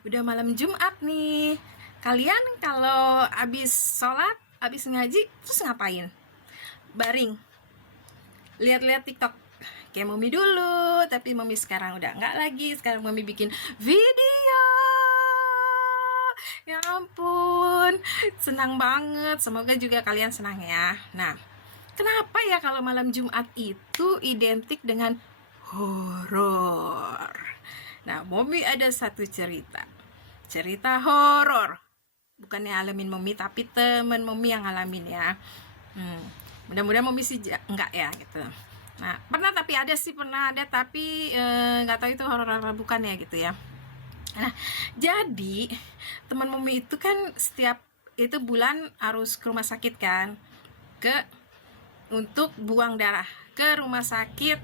Udah malam Jumat nih. Kalian kalau abis sholat, abis ngaji, terus ngapain? Baring, lihat-lihat TikTok. Kayak Mami dulu, tapi Mami sekarang udah nggak lagi. Sekarang Mami bikin video. Ya ampun, senang banget. Semoga juga kalian senang ya. Nah, kenapa ya kalau malam Jumat itu identik dengan horor? Nah, Mami ada satu cerita horor, bukannya alamin Mami tapi temen Mami yang ngalamin ya. Mudah-mudahan Mami sih enggak ya gitu. Nah, pernah ada tapi nggak tahu itu horor apa bukan ya gitu ya. Nah, jadi teman Mami itu kan setiap itu bulan harus ke rumah sakit kan, untuk buang darah ke rumah sakit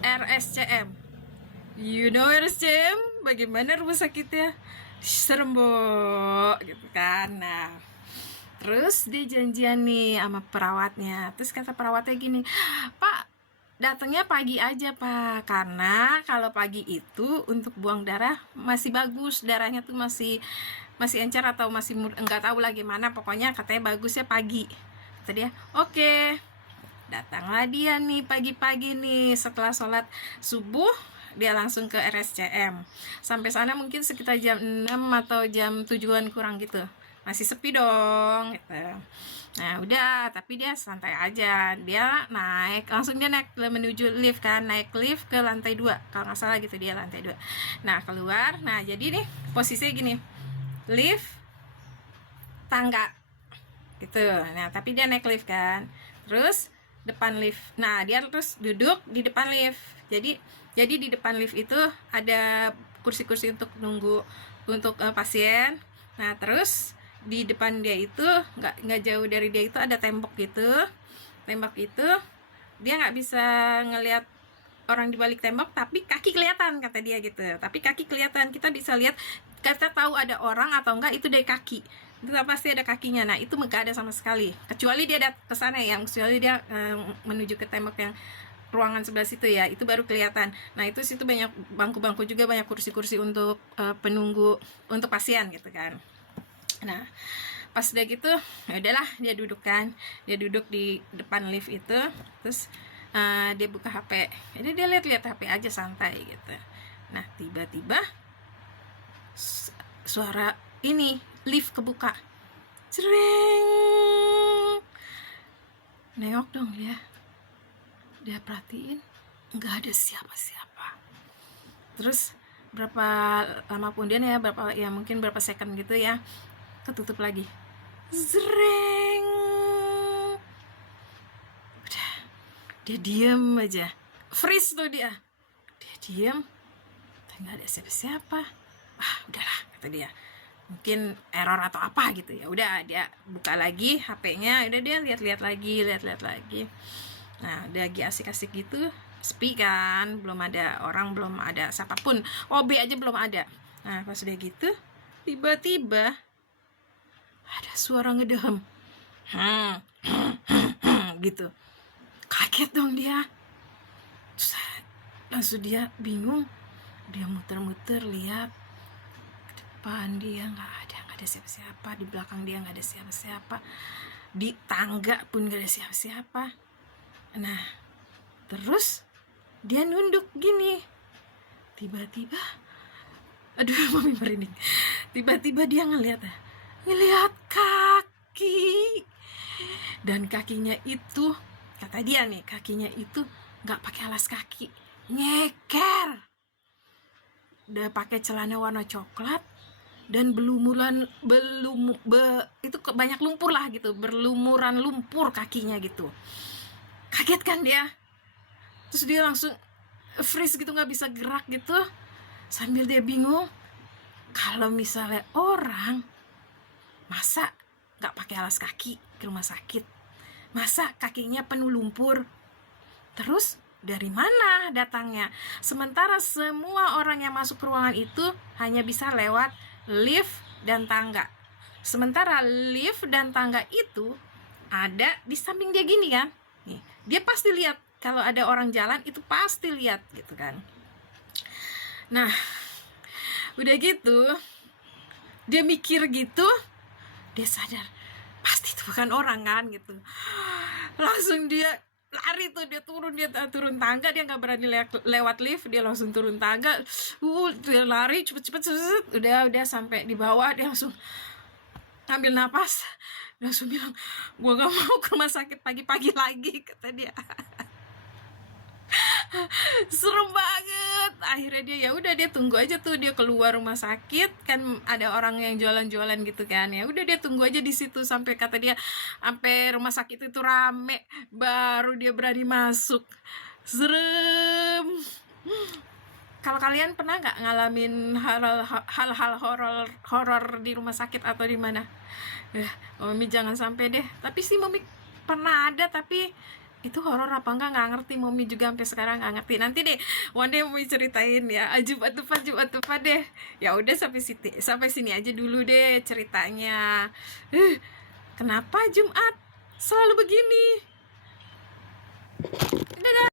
RSCM. You know RSCM? Bagaimana rumah sakitnya? Serem bo, gitu kan. Nah, terus dia janjian nih sama perawatnya. Terus kata perawatnya gini, Pak, datangnya pagi aja Pak, karena kalau pagi itu untuk buang darah masih bagus, darahnya tuh masih encer atau masih enggak tahu lah gimana, pokoknya katanya bagusnya pagi. Kata dia, oke. Datanglah dia nih pagi-pagi nih setelah sholat subuh, dia langsung ke RSCM. Sampai sana mungkin sekitar jam 6 atau jam 7-an kurang gitu. Masih sepi dong gitu. Nah udah, tapi dia santai aja. Dia langsung dia naik menuju lift kan. Naik lift ke lantai 2, kalau nggak salah gitu, dia lantai 2. Nah keluar, nah jadi nih posisinya gini, lift, tangga gitu. Nah tapi dia naik lift kan, terus depan lift. Nah dia terus duduk di depan lift. Jadi di depan lift itu ada kursi-kursi untuk nunggu untuk pasien. Nah terus di depan dia itu nggak jauh dari dia itu ada tembok gitu. Tembok itu dia nggak bisa ngelihat orang di balik tembok, tapi kaki kelihatan kata dia gitu. Tapi kaki kelihatan, kita bisa lihat, kita tahu ada orang atau enggak itu dari kaki. Itu pasti ada kakinya. Nah itu nggak ada sama sekali, kecuali dia datang ke sana ya, kecuali dia menuju ke tembok yang ruangan sebelah situ ya, itu baru kelihatan. Nah itu situ banyak bangku-bangku juga, banyak kursi-kursi untuk penunggu untuk pasien gitu kan. Nah pas udah gitu ya udahlah, dia duduk kan, dia duduk di depan lift itu. Terus dia buka HP, jadi dia lihat HP aja santai gitu. Nah tiba-tiba suara ini, lift kebuka, cereng. Nengok dong dia perhatiin, nggak ada siapa-siapa. Terus berapa lama kemudian ya, mungkin berapa second gitu ya, ketutup lagi, zreng. Udah, dia diem aja, freeze tuh dia diem, nggak ada siapa-siapa. Udahlah kata dia, mungkin error atau apa gitu ya. Udah dia buka lagi HP-nya, udah dia lihat-lihat lagi. Nah udah lagi asik-asik gitu, sepi kan, belum ada orang, belum ada siapapun, OB aja belum ada. Nah pas udah gitu, tiba-tiba ada suara ngedehem, gitu. Kaget dong dia. Terus langsung dia bingung, dia muter-muter lihat ke depan, dia nggak ada siapa-siapa. Di belakang dia nggak ada siapa-siapa, di tangga pun nggak ada siapa-siapa. Nah terus dia nunduk gini, tiba-tiba, aduh Mami merinding, tiba-tiba dia ngelihat kaki, dan kakinya itu, kata dia nih, kakinya itu nggak pakai alas kaki, nyeker. Udah pakai celana warna coklat dan itu banyak lumpur lah gitu, berlumuran lumpur kakinya gitu. Kaget kan dia, terus dia langsung freeze gitu, nggak bisa gerak gitu. Sambil dia bingung, kalau misalnya orang masa nggak pakai alas kaki ke rumah sakit, masa kakinya penuh lumpur, terus dari mana datangnya? Sementara semua orang yang masuk ke ruangan itu hanya bisa lewat lift dan tangga. Sementara lift dan tangga itu ada di samping dia gini kan. Nih, dia pasti lihat kalau ada orang jalan, itu pasti lihat gitu kan. Nah udah gitu dia mikir gitu, dia sadar pasti itu bukan orang kan gitu. Langsung dia lari tuh, dia turun tangga, dia nggak berani lewat lift, dia langsung turun tangga, dia lari cepet udah sampai di bawah, dia langsung ambil napas, dia langsung bilang, gua nggak mau ke rumah sakit pagi-pagi lagi, kata dia. Serem banget. Akhirnya dia, ya udah, dia tunggu aja tuh, dia keluar rumah sakit kan, ada orang yang jualan gitu kan, ya udah dia tunggu aja di situ sampai, kata dia, sampai rumah sakit itu rame baru dia berani masuk. Serem. Kalau kalian pernah nggak ngalamin hal-hal horor di rumah sakit atau di mana? Mami jangan sampai deh. Tapi sih Mami pernah ada, tapi itu horor apa nggak ngerti. Mami juga sampai sekarang nggak ngerti. Nanti deh one day Mami ceritain ya. Jumat depan deh. Ya udah, sampai sini aja dulu deh ceritanya. Kenapa Jumat selalu begini? Dadah.